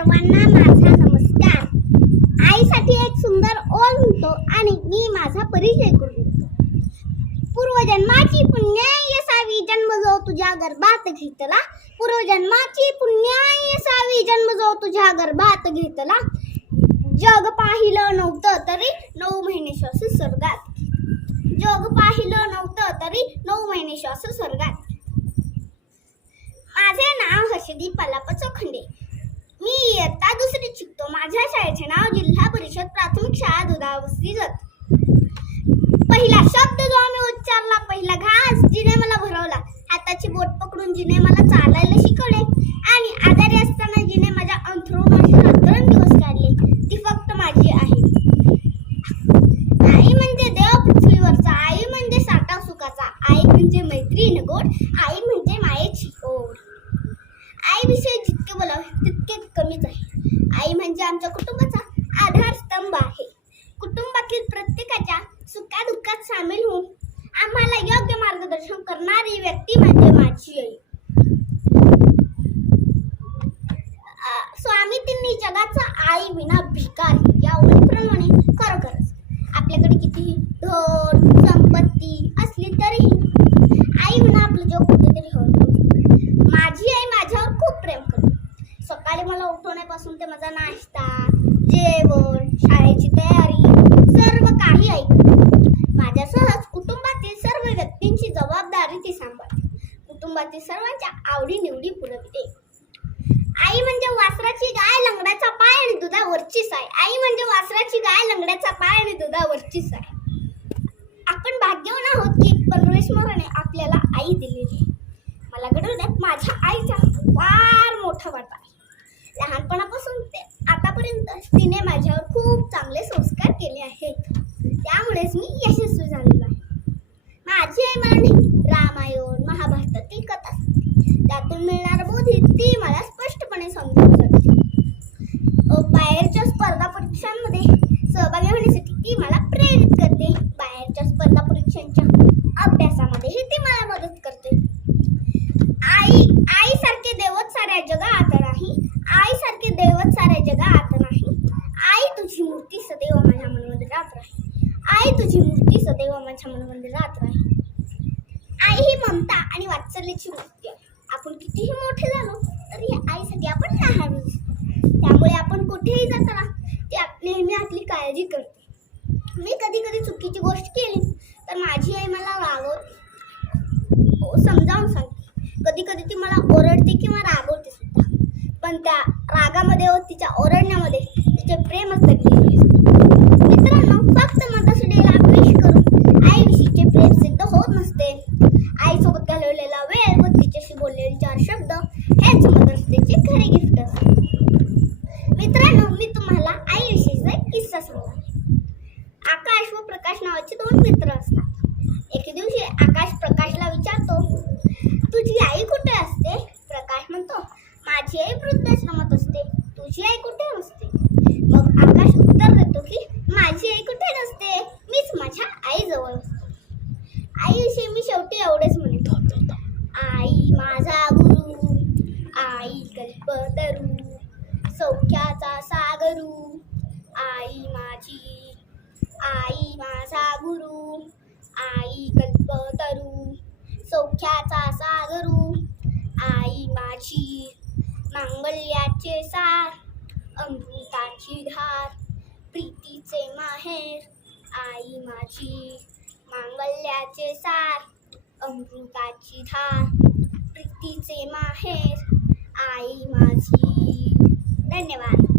सर्वांना माझा नमस्कार. आईसाठी एक सुंदर ओळ म्हणतो आणि मी माझा परिचय करून पूर्वजन्माची पुण्याई असावी जन्म जो तुझ्या गर्भात घेतला. पूर्वजन्माची पुण्याई असावी जन्म जो तुझ्या गर्भात घेतला. जग पाहिलं नव्हतं तरी नऊ महिने श्वास स्वर्गात. जग पाहिलं नव्हतं तरी नऊ महिने श्वास स्वर्गात. माझे नाव हर्षदीप पलाप चोखंडे मी इयत्ता दुसरीत शिकतो. माझ्या शाळेचे नाव जिल्हा परिषद प्राथमिक शाळा दुधावस्ती जात. पहिला शब्द जो आम्ही उच्चारला पहिला घास जिने मला भरवला. हाताची बोट पकडून जिने मला चालायला शिकवले. आणि आजारी असताना जिने माझ्या अंथरुणाशी रात्रंदिवस काढले. ती फक्त माझी आहे आई म्हणजे देव पृथ्वीवरचा आई म्हणजे साठा सुखाचा आई म्हणजे मैत्रीण गोड आई म्हणजे मायेची. आईविषयी जितके बोलावे तितके कमीच आहे. आई म्हणजे आमच्या कुटुंबाचा आधारस्तंभ आहे. कुटुंबातील प्रत्येकाच्या सुखादुःखात सामील होऊन आम्हाला योग्य मार्गदर्शन करणारी व्यक्ती म्हणजे माझी आई. स्वामी तिन्ही जगाचा आई विना भिकारी या ओळीप्रमाणे खरोखरच आपल्याकडे कितीही धन संपत्ती असली तरीही आई विना आपलं जग कुठेतरी हरतो माझी आई माझ्यावर खूप प्रेम करते सकाळी मला उठवण्यापासून माझा नाश्ता जेवण शाळेची तयारी सर्व काही आई करते. माझ्यासहच कुटुंबातील सर्व व्यक्तींची जबाबदारी ती सांभाळते. कुटुंबातील सर्वांच्या आवडी निवडी पुरवते. आई म्हणजे वासराची गाय लंगड्याचा पाय आणि दुधावरची साय. आई म्हणजे वासराची गाय लंगड्याचा पाय आणि दुधावरची साय. आपण भाग्यवान आहोत की परमेश्वराने आपल्याला आई दिलेली आहे. मला घडवण्यात माझ्या आईचा फार मोठा वाटा. आतापर्यंत तिने माझ्यावर खूप चांगले संस्कार केले आहेत. त्यामुळेच मी यशस्वी झालेलो आहे. माझी आई मला नेहमी रामायण महाभारतातील कथा त्यातून मिळणार बोधी ती मला स्पष्टपणे समजून जाते बाहेरच्या स्पर्धा परीक्षांमध्ये सहभागी होण्यासाठी ती मला प्रेरित करते. बाहेरच्या स्पर्धा परीक्षांच्या अभ्यासामध्येही ती मला मदत करते. आई आईसारखे दैवत साऱ्या जगात नाही आईसारखे दैवत साऱ्या जगात मूर्ती सदैव माझ्या मनामध्ये राहत राही आई तुझी मूर्ती सदैव माझ्या मनामध्ये राहत राही आई ही ममता आणि वात्सल्याची मूर्ती आहे. आपण कितीही मोठे झालो तरी आईसाठी आपण लहान त्यामुळे आपण कुठेही जाताना ती नेहमी आपली काळजी करते. मी कधी कधी चुकीची गोष्ट केली तर माझी आई मला रागवते. हो, समजावून सांगते. कधी कधी ती मला ओरडते किंवा रागवते सुद्धा. पण त्या रागामध्ये व तिच्या ओरडण्यामध्ये तिचे प्रेम असतं असते मित्रांनो फक्त मदर्सडेला विश करून आईविषयीचे प्रेम सिद्ध होत नसते आईसोबत घालवलेला वेळ व तिच्याशी बोललेले चार शब्द हेच मदर्स डेचे खरे गिफ्ट मित्रांनो मी तुम्हाला आईविषयीचा एक किस्सा सांगणार आकाश व प्रकाश नावाचे दोन मित्र असतात. एके दिवशी आकाश प्रकाशला विचारतो तुझी आई कुठे असते? प्रकाश म्हणतो माझी आई वृद्ध असते तुझी आई कुठे असते मग आकाश उत्तर देतो की माझी आई कुठे नसते मीच माझ्या आईजवळ असते आईविषयी मी शेवटी एवढेच म्हणतो आई माझा गुरु आई सौख्याचा सागरू. आई माझी आई माझा गुरु. आई कल्पतरू सौख्याचा सागरू. आई माझी मांगल्याचे सार अमृताची धार प्रीतीचे माहेर. आई माझी मांगल्याचे सार अमृताची धार प्रीतीचे माहेर. आई माझी. धन्यवाद.